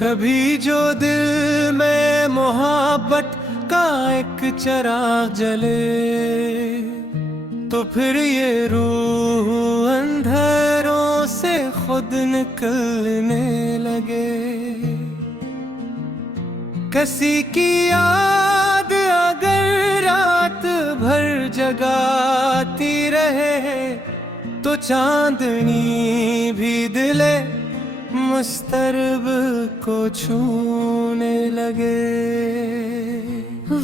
कभी जो दिल में मोहब्बत का एक चिराग जले, तो फिर ये रूह अंधेरों से खुद निकलने लगे। किसी की याद अगर रात भर जगाती रहे, तो चांदनी भी दिले मुस्तरब को छूने लगे।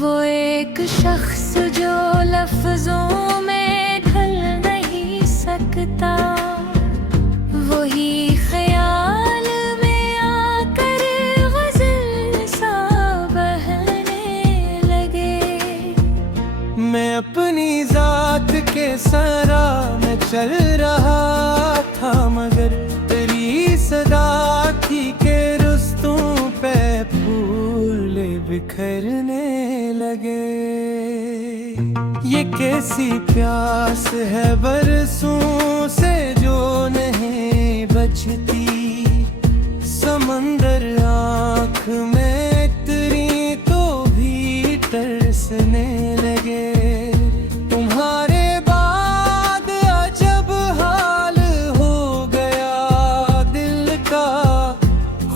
वो एक शख्स जो लफ्जों में ढल नहीं सकता, वही ख्याल में आकर गज़ल सा बहने लगे। मैं अपनी जात के सरा में चल रहा था, मगर तेरी सदा थी के रुस्तों पे फूल बिखरने लगे। ये कैसी प्यास है बरसों से जो नहीं बचती, समंदर आँख में इतनी तो भी तरसने लगे। तुम्हारे बाद अजब हाल हो गया दिल का,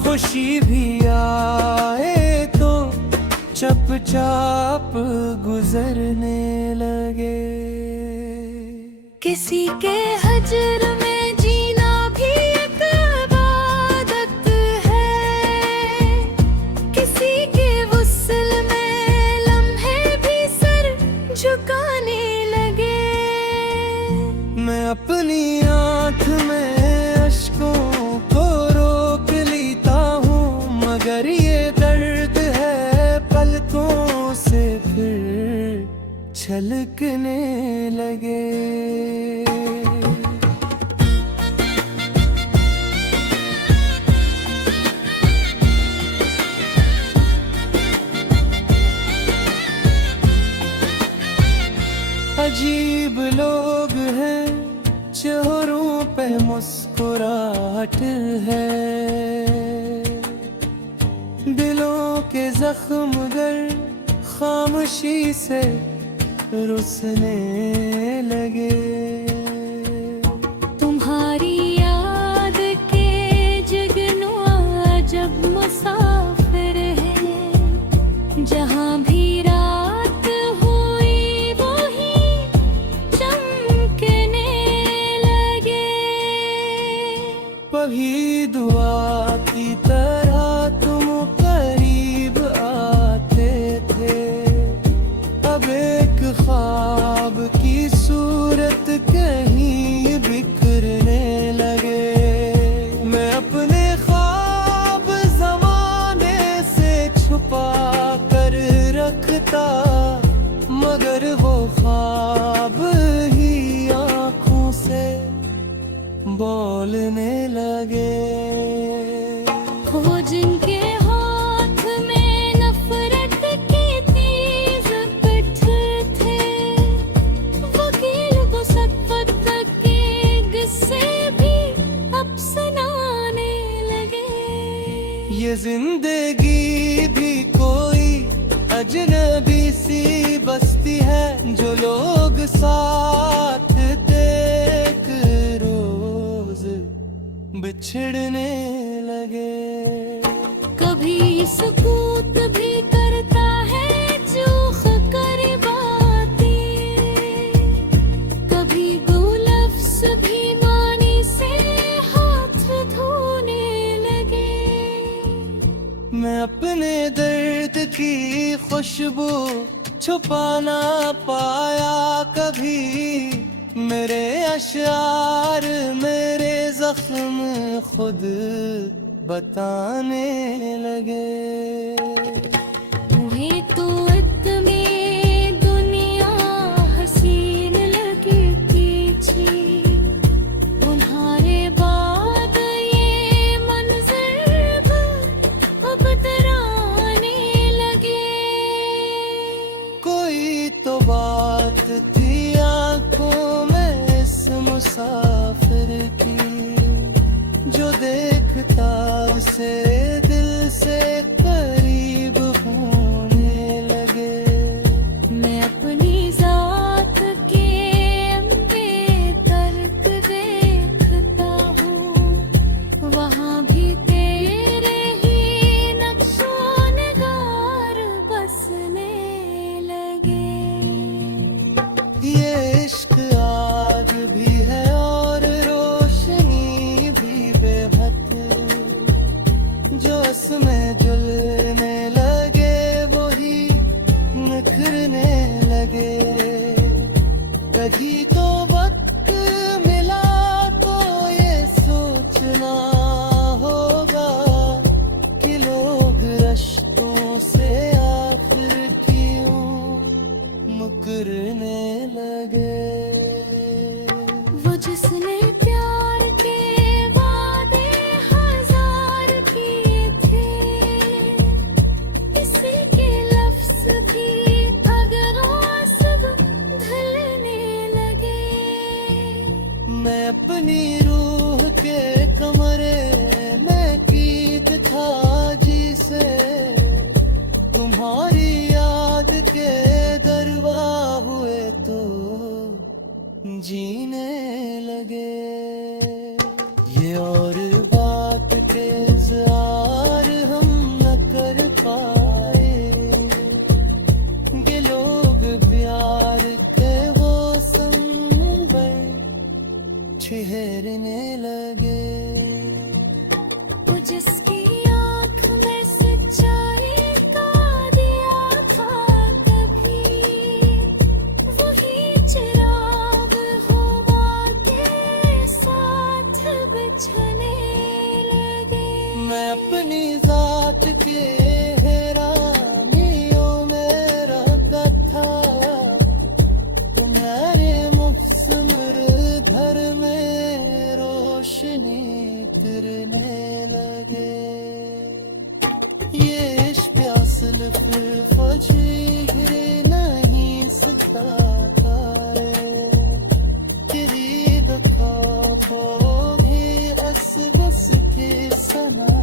खुशी भी आए तो चुपचाप गुजरने लगे। किसी के हजर में जीना भी एक इबादत है, किसी के वुस्ल में लम्हे भी सर झुकाने लगे। मैं अपनी आँख में अश्कों को रोक लेता हूँ, मगर ये दर्द है पलकों से फिर छलकने लगे। अजीब लोग हैं, चेहरों पे मुस्कुराहट है, दिलों के जख्म गर खामोशी से रुसने लगे। तुम्हारी याद के जगनुआ जब मुसाफिर हैं, जहाँ भी रात हुई वही चमकने लगे। कभी दुआ की तरह तुम करीब आते थे, अब एक ख्वाब की सूरत कहीं बिखरने लगे। मैं अपने ख्वाब ज़माने से छुपा कर रखता, मगर वो ख्वाब ही आँखों से बोलने लगे। वो जिनके हाथ में नफरत की तेज पत्थर थे, वकील को सख्त के गुस्से भी अब सुनाने लगे। ये जिंदगी भी कोई अजनबी सी बस्ती है, जो लोग साथ देख रोज बिछड़ने लगे। कभी सुकूत भी करता है चूख कर बातें, कभी गुलफ्स भी मानी से हाथ धोने लगे। मैं अपने दर्द की खुशबू छुपा ना पाया कभी, मेरे अशार मेरे जख्म खुद बताने लगे। तुम्हें तो इतनी दुनिया हसीन लगी थी, तुम्हारे बाद ये मंजर अब डराने लगे। कोई तो बात थी आँखों में इस मुसाफिर की, जो देखता उसे दिल से करीब होने लगे। मैं अपनी जात के बेतर्क देखता हूँ, वहाँ भी तेरे ही नक्शो निगार बसने लगे। ये इश्क आग भी है और रोशनी भी बेहद, जो उसमें जलने लगे वही निखरने लगे। कभी तो वक्त मिला तो ये सोचना होगा कि लोग रिश्तों से आखिर क्यों मुकरने लगे। वो जिसने प्यार के वादे हजार किए थे, किसी के लफ्ज भी अगर सब ढलने लगे। मैं अपनी रूह के कमरे में कीद था जिसे तुम्हारी याद के दरवा हुए तो जीने लगे। ये और बात के इज़हार हम न कर पाए, ये लोग प्यार के वो संबर ठहरने लगे। वो जिसकी आँख में सच्चाई का दिया था कभी, वही चिराग हुआ के साथ बिछने लगे। मैं अपनी जात के हैरानियों में रहता था, तुम्हारे मुफस्सर घर में रोशनी करने लगे। ये इश्क असल फिर फजीर नहीं सताता है, तेरी दखा पोगे अस बस के सना